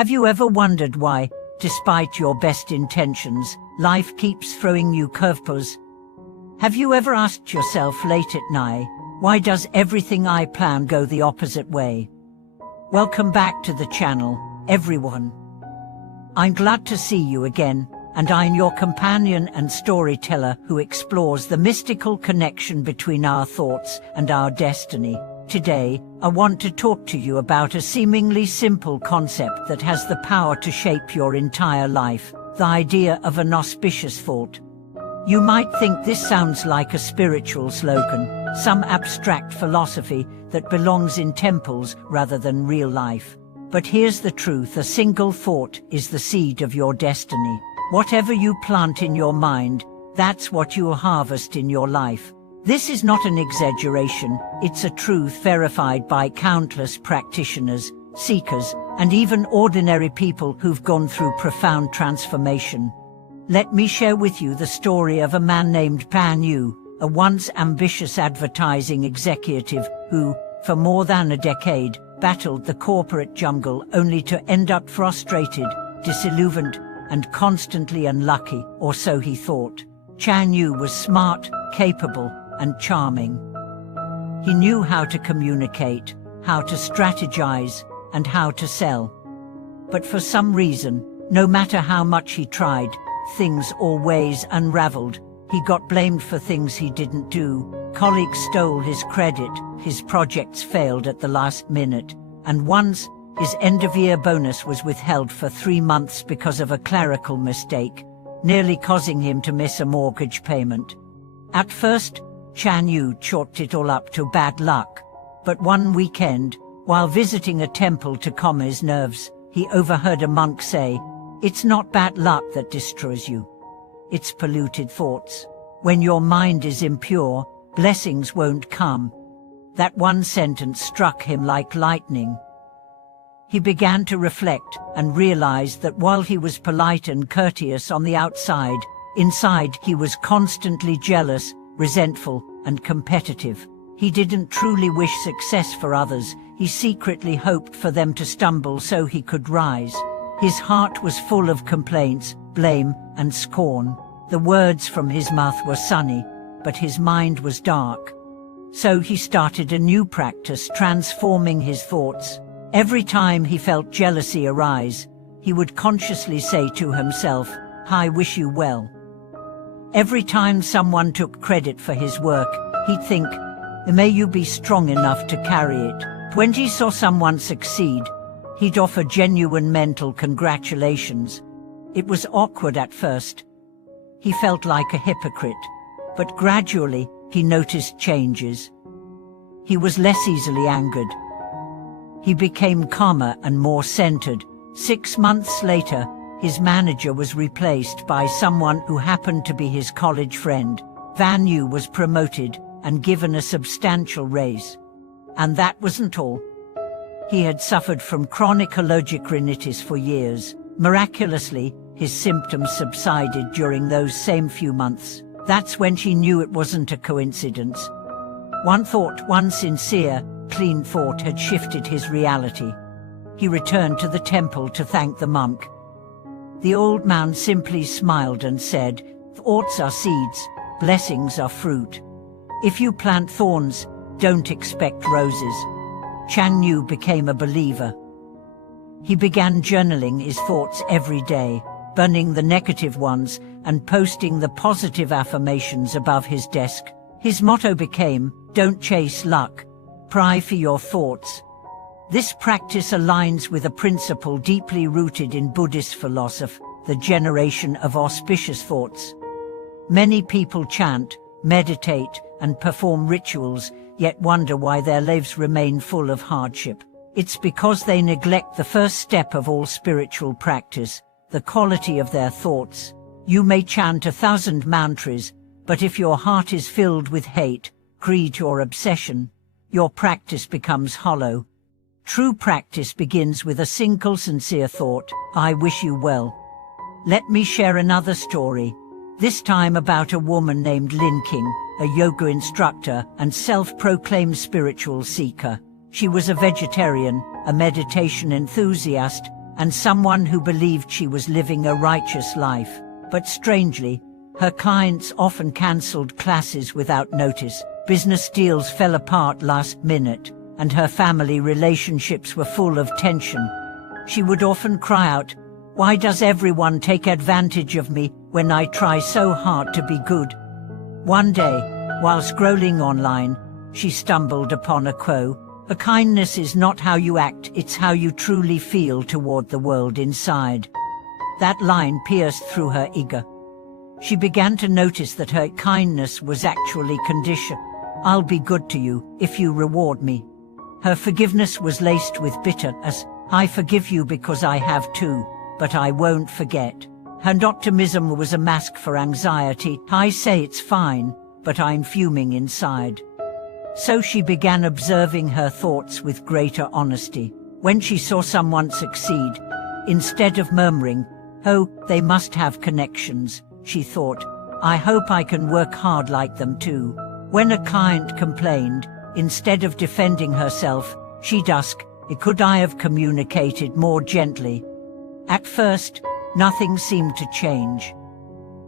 Have you ever wondered why, despite your best intentions, life keeps throwing you curveballs? Have you ever asked yourself late at night, why does everything I plan go the opposite way? Welcome back to the channel, everyone. I'm glad to see you again, and I'm your companion and storyteller who explores the mystical connection between our thoughts and our destiny. Today, I want to talk to you about a seemingly simple concept that has the power to shape your entire life, the idea of an auspicious thought. You might think this sounds like a spiritual slogan, some abstract philosophy that belongs in temples rather than real life. But here's the truth: a single thought is the seed of your destiny. Whatever you plant in your mind, that's what you'll harvest in your life. This is not an exaggeration, it's a truth verified by countless practitioners, seekers, and even ordinary people who've gone through profound transformation. Let me share with you the story of a man named Pan Yu, a once ambitious advertising executive who, for more than a decade, battled the corporate jungle only to end up frustrated, disillusioned, and constantly unlucky, or so he thought. Pan Yu was smart, capable, and charming. He knew how to communicate, how to strategize, and how to sell. But for some reason, no matter how much he tried, things always unraveled. He got blamed for things he didn't do, colleagues stole his credit, his projects failed at the last minute, and once, his end-of-year bonus was withheld for 3 months because of a clerical mistake, nearly causing him to miss a mortgage payment. At first, Pan Yu chalked it all up to bad luck, but one weekend, while visiting a temple to calm his nerves, he overheard a monk say, "It's not bad luck that destroys you. It's polluted thoughts. When your mind is impure, blessings won't come." That one sentence struck him like lightning. He began to reflect and realized that while he was polite and courteous on the outside, inside he was constantly jealous, resentful, and competitive. He didn't truly wish success for others, he secretly hoped for them to stumble so he could rise. His heart was full of complaints, blame, and scorn. The words from his mouth were sunny, but his mind was dark. So he started a new practice, transforming his thoughts. Every time he felt jealousy arise, he would consciously say to himself, "I wish you well." Every time someone took credit for his work, he'd think, "May you be strong enough to carry it." When he saw someone succeed, he'd offer genuine mental congratulations. It was awkward at first. He felt like a hypocrite, but gradually he noticed changes. He was less easily angered. He became calmer and more centered. 6 months later, his manager was replaced by someone who happened to be his college friend. Pan Yu was promoted and given a substantial raise. And that wasn't all. He had suffered from chronic allergic rhinitis for years. Miraculously, his symptoms subsided during those same few months. That's when she knew it wasn't a coincidence. One thought, one sincere, clean thought had shifted his reality. He returned to the temple to thank the monk. The old man simply smiled and said, "Thoughts are seeds, blessings are fruit. If you plant thorns, don't expect roses." Pan Yu became a believer. He began journaling his thoughts every day, burning the negative ones and posting the positive affirmations above his desk. His motto became, "Don't chase luck, pray for your thoughts." This practice aligns with a principle deeply rooted in Buddhist philosophy, the generation of auspicious thoughts. Many people chant, meditate, and perform rituals, yet wonder why their lives remain full of hardship. It's because they neglect the first step of all spiritual practice, the quality of their thoughts. You may chant 1,000 mantras, but if your heart is filled with hate, greed, or obsession, your practice becomes hollow. True practice begins with a single sincere thought, "I wish you well." Let me share another story, this time about a woman named Lin King, a yoga instructor and self-proclaimed spiritual seeker. She was a vegetarian, a meditation enthusiast, and someone who believed she was living a righteous life. But strangely, her clients often cancelled classes without notice, business deals fell apart last minute, and her family relationships were full of tension. She would often cry out, "Why does everyone take advantage of me when I try so hard to be good?" One day, while scrolling online, she stumbled upon a quote, "A kindness is not how you act, it's how you truly feel toward the world inside." That line pierced through her ego. She began to notice that her kindness was actually conditional. "I'll be good to you if you reward me." Her forgiveness was laced with bitterness. "I forgive you because I have too, but I won't forget." Her optimism was a mask for anxiety. "I say it's fine, but I'm fuming inside." So she began observing her thoughts with greater honesty. When she saw someone succeed, instead of murmuring, "Oh, they must have connections," she thought, "I hope I can work hard like them too." When a client complained, instead of defending herself, she'd ask, "Could I have communicated more gently?" At first, nothing seemed to change.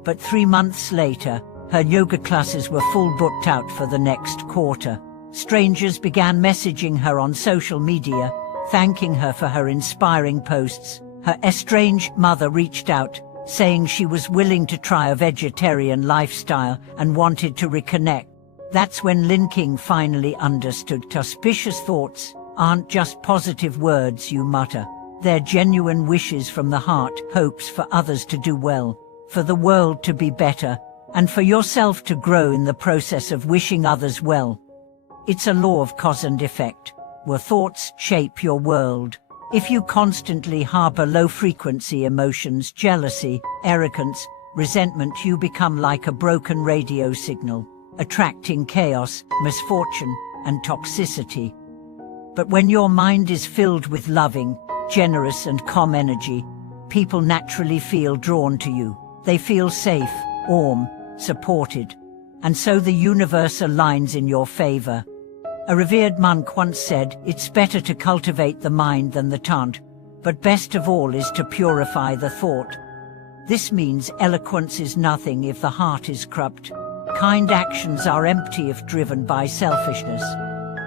But 3 months later, her yoga classes were full booked out for the next quarter. Strangers began messaging her on social media, thanking her for her inspiring posts. Her estranged mother reached out, saying she was willing to try a vegetarian lifestyle and wanted to reconnect. That's when Lin King finally understood auspicious thoughts aren't just positive words you mutter. They're genuine wishes from the heart, hopes for others to do well, for the world to be better, and for yourself to grow in the process of wishing others well. It's a law of cause and effect, where thoughts shape your world. If you constantly harbor low-frequency emotions, jealousy, arrogance, resentment, you become like a broken radio signal, attracting chaos, misfortune, and toxicity. But when your mind is filled with loving, generous and calm energy, people naturally feel drawn to you. They feel safe, warm, supported, and so the universe aligns in your favor. A revered monk once said, "It's better to cultivate the mind than the tongue, but best of all is to purify the thought." This means eloquence is nothing if the heart is corrupt. Kind actions are empty if driven by selfishness.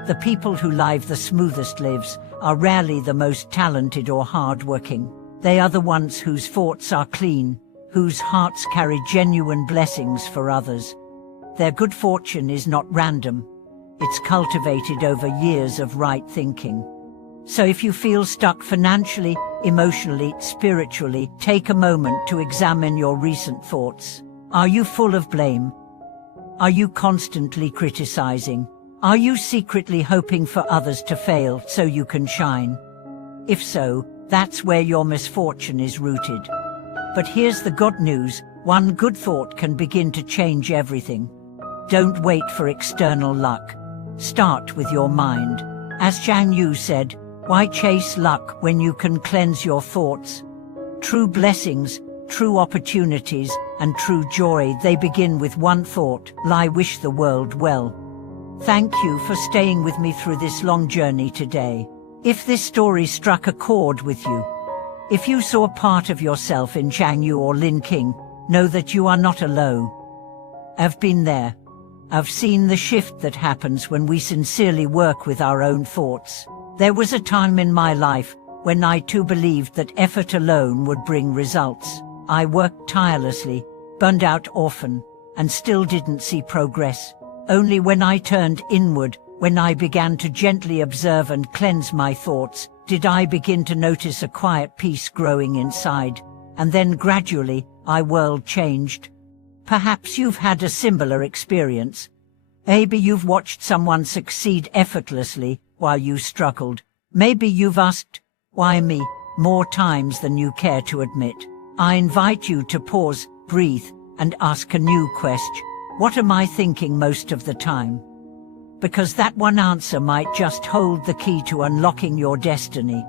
The people who live the smoothest lives are rarely the most talented or hard-working. They are the ones whose thoughts are clean, whose hearts carry genuine blessings for others. Their good fortune is not random. It's cultivated over years of right thinking. So if you feel stuck financially, emotionally, spiritually, take a moment to examine your recent thoughts. Are you full of blame? Are you constantly criticizing? Are you secretly hoping for others to fail so you can shine? If so, that's where your misfortune is rooted. But here's the good news: one good thought can begin to change everything. Don't wait for external luck. Start with your mind. As Zhang Yu said, "Why chase luck when you can cleanse your thoughts?" True blessings, true opportunities, and true joy, they begin with one thought: I wish the world well. Thank you for staying with me through this long journey today. If this story struck a chord with you, if you saw part of yourself in Zhang Yu or Lin King, know that you are not alone. I've been there. I've seen the shift that happens when we sincerely work with our own thoughts. There was a time in my life when I too believed that effort alone would bring results. I worked tirelessly, burned out often, and still didn't see progress. Only when I turned inward, when I began to gently observe and cleanse my thoughts, did I begin to notice a quiet peace growing inside. And then gradually, my world changed. Perhaps you've had a similar experience. Maybe you've watched someone succeed effortlessly while you struggled. Maybe you've asked, "Why me?" more times than you care to admit. I invite you to pause, breathe, and ask a new question. What am I thinking most of the time? Because that one answer might just hold the key to unlocking your destiny.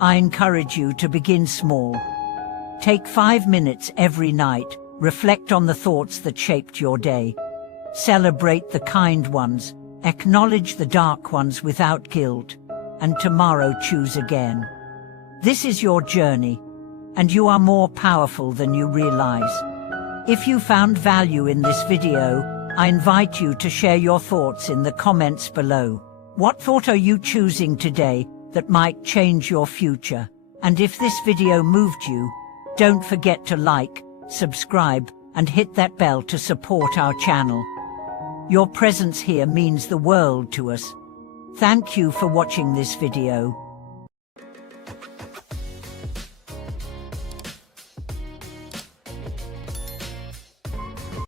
I encourage you to begin small. Take 5 minutes every night. Reflect on the thoughts that shaped your day. Celebrate the kind ones, acknowledge the dark ones without guilt, and tomorrow choose again. This is your journey, and you are more powerful than you realize. If you found value in this video, I invite you to share your thoughts in the comments below. What thought are you choosing today that might change your future? And if this video moved you, don't forget to like, subscribe, and hit that bell to support our channel. Your presence here means the world to us. Thank you for watching this video.